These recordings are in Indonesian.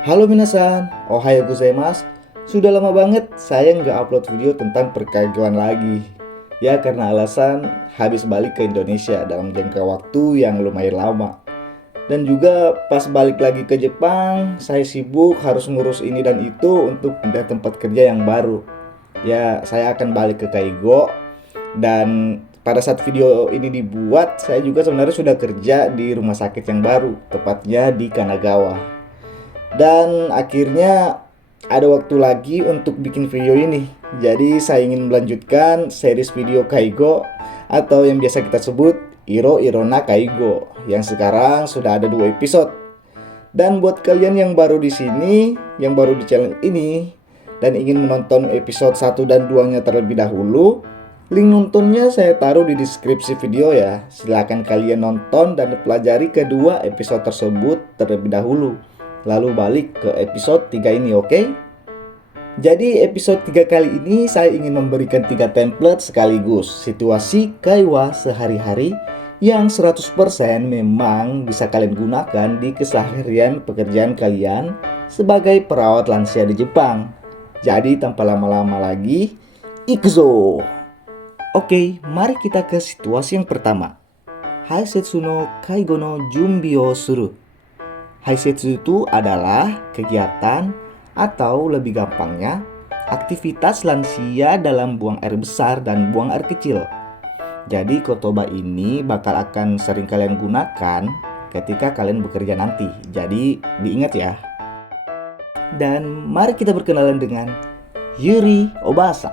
Halo minasan, ohayo gozaimasu. Sudah lama banget saya nggak upload video tentang perkaigoan lagi. Ya karena alasan habis balik ke Indonesia dalam jangka waktu yang lumayan lama. Dan juga pas balik lagi ke Jepang, saya sibuk harus ngurus ini dan itu untuk pindah tempat kerja yang baru. Ya, saya akan balik ke Kaigo dan pada saat video ini dibuat, saya juga sebenarnya sudah kerja di rumah sakit yang baru, tepatnya di Kanagawa. Dan akhirnya ada waktu lagi untuk bikin video ini. Jadi saya ingin melanjutkan series video Kaigo atau yang biasa kita sebut Iro Irona Kaigo yang sekarang sudah ada 2 episode. Dan buat kalian yang baru di sini, yang baru di channel ini dan ingin menonton episode 1 dan 2-nya terlebih dahulu, link nontonnya saya taruh di deskripsi video ya. Silahkan kalian nonton dan pelajari kedua episode tersebut terlebih dahulu. Lalu balik ke episode 3 ini, oke? Jadi episode 3 kali ini saya ingin memberikan 3 template sekaligus situasi kaiwa sehari-hari yang 100% memang bisa kalian gunakan di keseharian pekerjaan kalian sebagai perawat lansia di Jepang. Jadi tanpa lama-lama lagi, ikuzo! Oke, mari kita ke situasi yang pertama. Haisetsu no kaigo no junbi o suru. Haisetsu itu adalah kegiatan atau lebih gampangnya aktivitas lansia dalam buang air besar dan buang air kecil. Jadi kotoba ini bakal akan sering kalian gunakan ketika kalian bekerja nanti. Jadi diingat ya. Dan mari kita berkenalan dengan Yuri Obasan.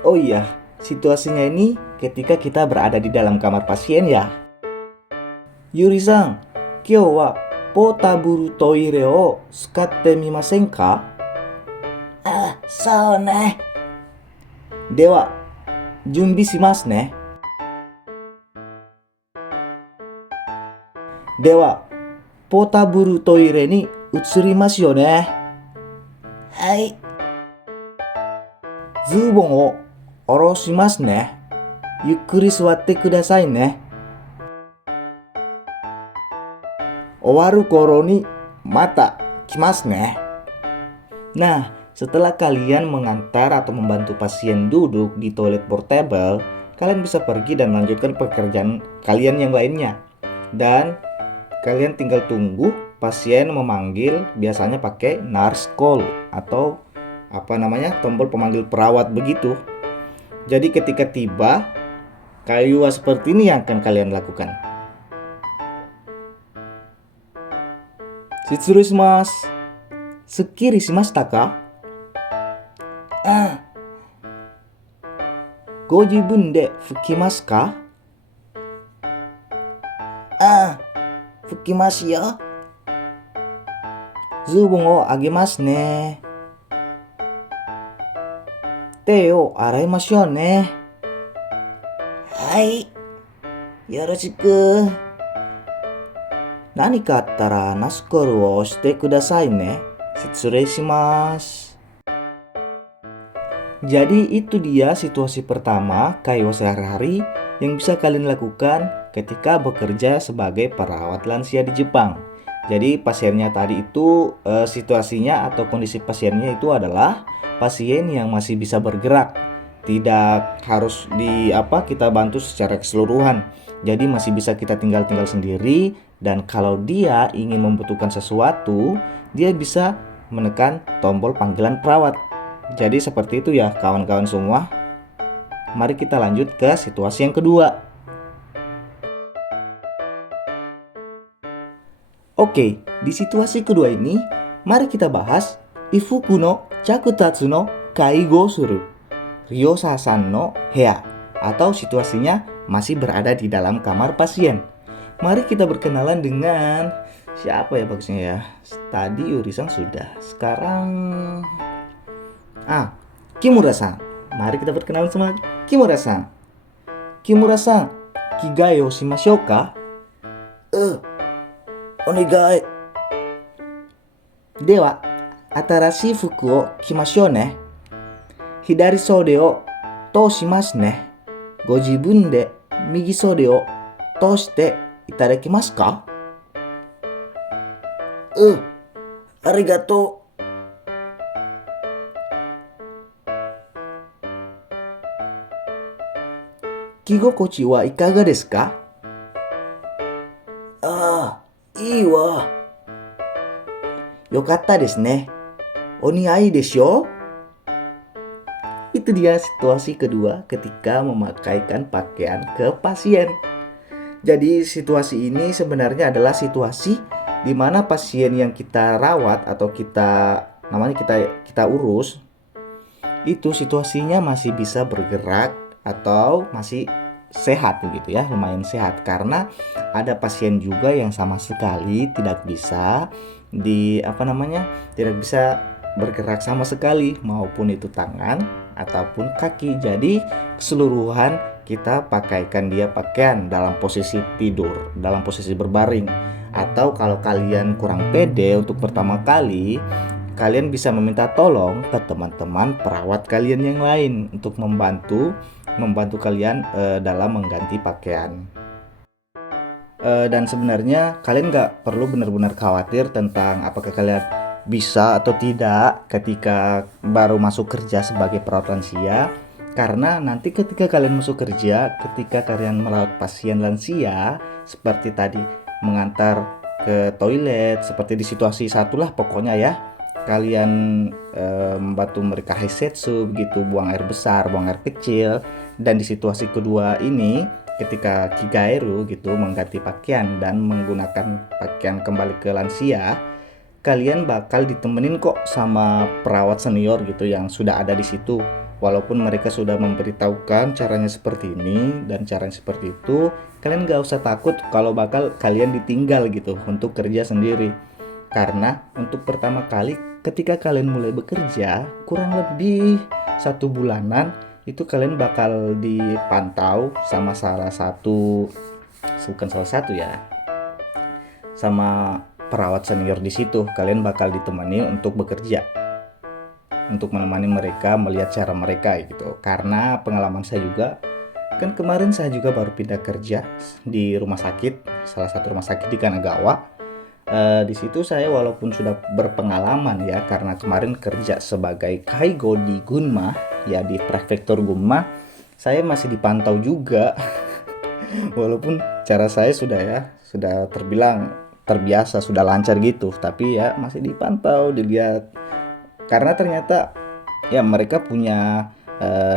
Oh iya, situasinya ini ketika kita berada di dalam kamar pasien ya. Yuri-san, kyou wa portable toire o tsukatte mimasen ka? Sou ne. Dewa, junbi shimasu ne. Dewa, portable toire ni utsurimasu yo ne. Hai. Zubon o oroshimasu ne. Yukkuri suwatte kudasai ne. Owaru koro ni mata kimasu ne. Nah, setelah kalian mengantar atau membantu pasien duduk di toilet portable, kalian bisa pergi dan melanjutkan pekerjaan kalian yang lainnya. Dan kalian tinggal tunggu pasien memanggil, biasanya pakai nurse call atau tombol pemanggil perawat begitu. Jadi ketika tiba, kaiwa seperti ini yang akan kalian lakukan. Shitsuru shimasu. Sukkiri shimashita ka? Gojibun de fukimasu ka? Fukimasu yo. Zubon o agemasu ne. Te o araimashou ne. Hai. Yoroshiku. 何かあったらナスコールを押してくださいね。失礼します。Jadi itu dia situasi pertama kaiwa sehari-hari yang bisa kalian lakukan ketika bekerja sebagai perawat lansia di Jepang. Jadi pasiennya tadi itu situasinya atau kondisi pasiennya itu adalah pasien yang masih bisa bergerak. Tidak harus kita bantu secara keseluruhan. Jadi masih bisa kita tinggal sendiri. Dan kalau dia ingin membutuhkan sesuatu, dia bisa menekan tombol panggilan perawat. Jadi seperti itu ya kawan-kawan semua. Mari kita lanjut ke situasi yang kedua. Oke, di situasi kedua ini, mari kita bahas Ifuku no Chakutatsu no Kaigo suru Ryosa-san no Hea, atau situasinya masih berada di dalam kamar pasien. Mari kita berkenalan dengan siapa ya bagusnya ya. Tadi Yuri-san sudah. Sekarang Kimura-san. Mari kita berkenalan sama Kimura-san. Kimura-san, kigae o shimashou ka? Onegai. Dewa, atarashii fuku o kimashou ne. Hidari sode o toushimasu ne. Gojibun de migi sode o toushite いただけますか？ arigato. Kigokochi wa ikaga desu ka? Ii wa. Yokatta desu ne. Oniai desho? Itu dia situasi kedua ketika memakaikan pakaian ke pasien. Jadi situasi ini sebenarnya adalah situasi di mana pasien yang kita rawat atau kita urus itu situasinya masih bisa bergerak atau masih sehat begitu ya, lumayan sehat, karena ada pasien juga yang sama sekali tidak bisa tidak bisa bergerak sama sekali, maupun itu tangan ataupun kaki. Jadi keseluruhan kita pakaikan dia pakaian dalam posisi tidur, dalam posisi berbaring. Atau kalau kalian kurang pede untuk pertama kali, kalian bisa meminta tolong ke teman-teman perawat kalian yang lain untuk membantu kalian dalam mengganti pakaian. Dan sebenarnya kalian nggak perlu benar-benar khawatir tentang apakah kalian bisa atau tidak ketika baru masuk kerja sebagai perawat lansia. Karena nanti ketika kalian masuk kerja, ketika kalian merawat pasien lansia, seperti tadi mengantar ke toilet, seperti di situasi satulah pokoknya ya, kalian membantu mereka heisetsu begitu, buang air besar, buang air kecil. Dan di situasi kedua ini, ketika kigaeru gitu, mengganti pakaian dan menggunakan pakaian kembali ke lansia, kalian bakal ditemenin kok sama perawat senior gitu yang sudah ada di situ. Walaupun mereka sudah memberitahukan caranya seperti ini dan caranya seperti itu, kalian gak usah takut kalau bakal kalian ditinggal gitu untuk kerja sendiri. Karena untuk pertama kali ketika kalian mulai bekerja, kurang lebih 1 bulanan, itu kalian bakal dipantau sama sama perawat senior di situ. Kalian bakal ditemani untuk bekerja, untuk menemani mereka, melihat cara mereka gitu. Karena pengalaman saya juga, kan kemarin saya juga baru pindah kerja di rumah sakit, salah satu rumah sakit di Kanagawa. Di situ saya walaupun sudah berpengalaman ya, karena kemarin kerja sebagai kaigo di Gunma, ya di prefektur Gunma, saya masih dipantau juga. Walaupun cara saya sudah terbilang terbiasa, sudah lancar gitu, tapi ya masih dipantau, dilihat. Karena ternyata ya mereka punya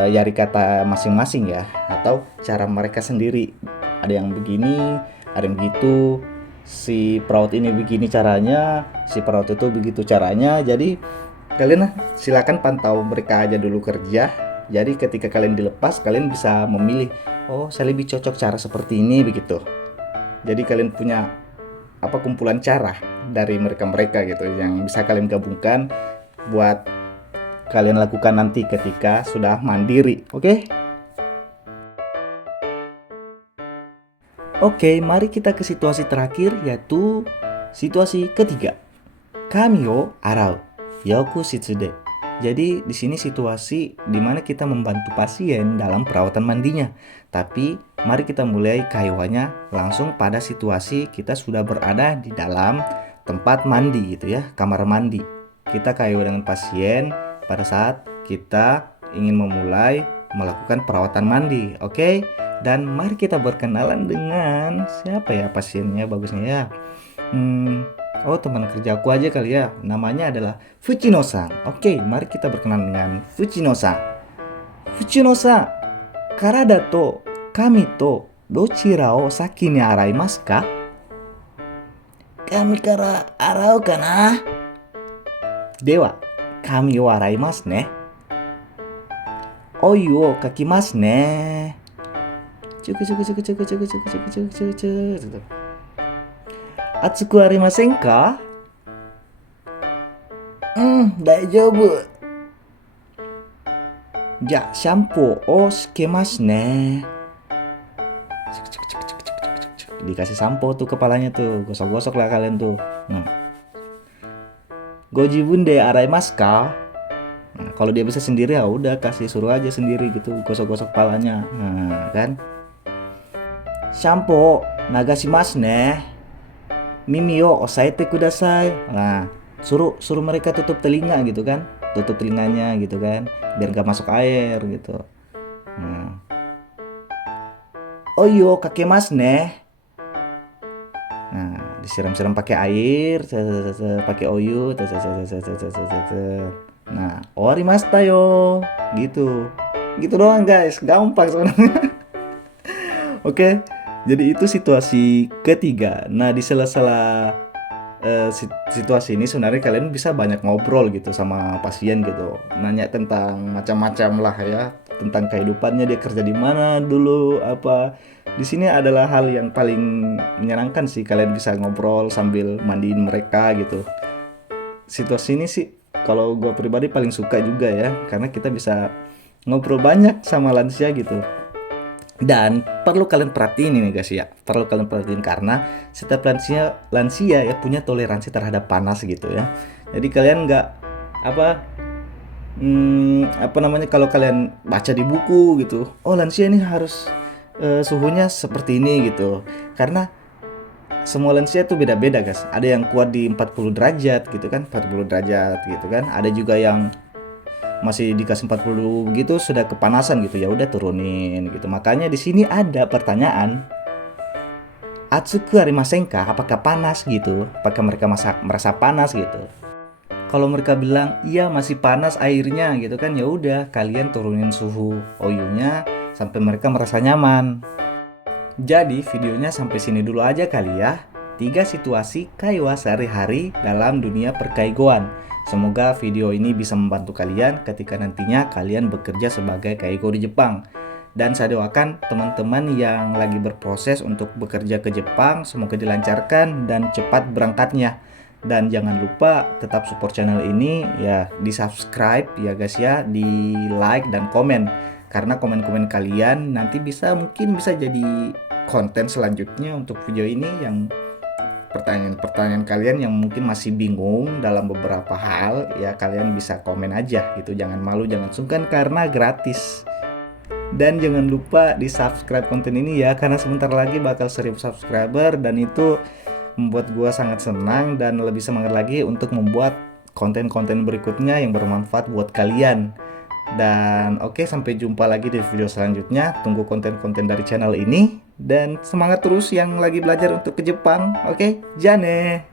yari kata masing-masing ya, atau cara mereka sendiri. Ada yang begini, ada yang begitu. Si perawat ini begini caranya, si perawat itu begitu caranya. Jadi kalian silakan pantau mereka aja dulu kerja. Jadi ketika kalian dilepas, kalian bisa memilih, oh saya lebih cocok cara seperti ini begitu. Jadi kalian punya kumpulan cara dari mereka gitu yang bisa kalian gabungkan buat kalian lakukan nanti ketika sudah mandiri. Oke, mari kita ke situasi terakhir, yaitu situasi ketiga. Kami o arau yoku shitsude. Jadi di sini situasi di mana kita membantu pasien dalam perawatan mandinya. Tapi mari kita mulai kaiwanya langsung pada situasi kita sudah berada di dalam tempat mandi gitu ya, kamar mandi. Kita kaiwa dengan pasien pada saat kita ingin memulai melakukan perawatan mandi. Oke? Dan mari kita berkenalan dengan siapa ya pasiennya bagusnya ya. Teman kerja aku aja kali ya. Namanya adalah Fujino-san. Oke, mari kita berkenalan dengan Fujino-san. Fujino-san, karada to kami to dochira o saki ni araimasu ka? Kami kara arau kana? Dewa, kami o araimasu ne. Oi o kakimasu ne. Atsuku arimasen ka? Daijoubu. Ja, shampoo o shikemasu ne. Dikasih sampo tuh kepalanya tuh, gosok-gosok lah kalian tuh. Gojibun de araimasu ka? Kalau dia bisa sendiri ya udah suruh aja sendiri gitu, gosok-gosok kepalanya. Kan? Shampoo nagashimasu ne. Mimio osaete kudasai. Nah, suruh suruh mereka tutup telinga gitu kan, tutup telinganya gitu kan, biar gak masuk air gitu. Nah, oyo kakemas ne. Nah, disiram-siram pakai air, pakai oyu, nah, owarimashita yo, gitu. Gitu doang guys, gampang sebenarnya. Oke, jadi itu situasi ketiga. Nah, di sela-sela situasi ini sebenarnya kalian bisa banyak ngobrol gitu sama pasien gitu, nanya tentang macam-macam lah ya, tentang kehidupannya, dia kerja di mana dulu apa. Di sini adalah hal yang paling menyenangkan sih, kalian bisa ngobrol sambil mandiin mereka gitu. Situasi ini sih kalau gue pribadi paling suka juga ya, karena kita bisa ngobrol banyak sama lansia gitu. Dan perlu kalian perhatiin ini guys ya, perlu kalian perhatiin karena setiap lansia lansia ya punya toleransi terhadap panas gitu ya. Jadi kalian nggak apa apa namanya, kalau kalian baca di buku gitu, oh lansia ini harus suhunya seperti ini gitu. Karena semua lansia tuh beda-beda guys. Ada yang kuat di 40 derajat gitu kan, 40 derajat gitu kan. Ada juga yang masih dikasih 40 gitu sudah kepanasan gitu, ya udah turunin gitu. Makanya di sini ada pertanyaan, Atsuku arimasenka, apakah panas gitu, apakah mereka merasa panas gitu. Kalau mereka bilang iya masih panas airnya gitu kan, ya udah kalian turunin suhu oyunya sampai mereka merasa nyaman. Jadi videonya sampai sini dulu aja kali ya. 3 situasi kaiwa sehari-hari dalam dunia perkaigoan. Semoga video ini bisa membantu kalian ketika nantinya kalian bekerja sebagai kaigo di Jepang. Dan saya doakan teman-teman yang lagi berproses untuk bekerja ke Jepang semoga dilancarkan dan cepat berangkatnya. Dan jangan lupa tetap support channel ini ya, di subscribe ya guys ya, di like dan komen. Karena komen-komen kalian nanti mungkin bisa jadi konten selanjutnya untuk video ini, yang pertanyaan-pertanyaan kalian yang mungkin masih bingung dalam beberapa hal ya, kalian bisa komen aja gitu, jangan malu, jangan sungkan karena gratis. Dan jangan lupa di subscribe konten ini ya, karena sebentar lagi bakal 1000 subscriber dan itu membuat gua sangat senang dan lebih semangat lagi untuk membuat konten-konten berikutnya yang bermanfaat buat kalian. Dan oke, sampai jumpa lagi di video selanjutnya. Tunggu konten-konten dari channel ini. Dan semangat terus yang lagi belajar untuk ke Jepang. Oke, jane!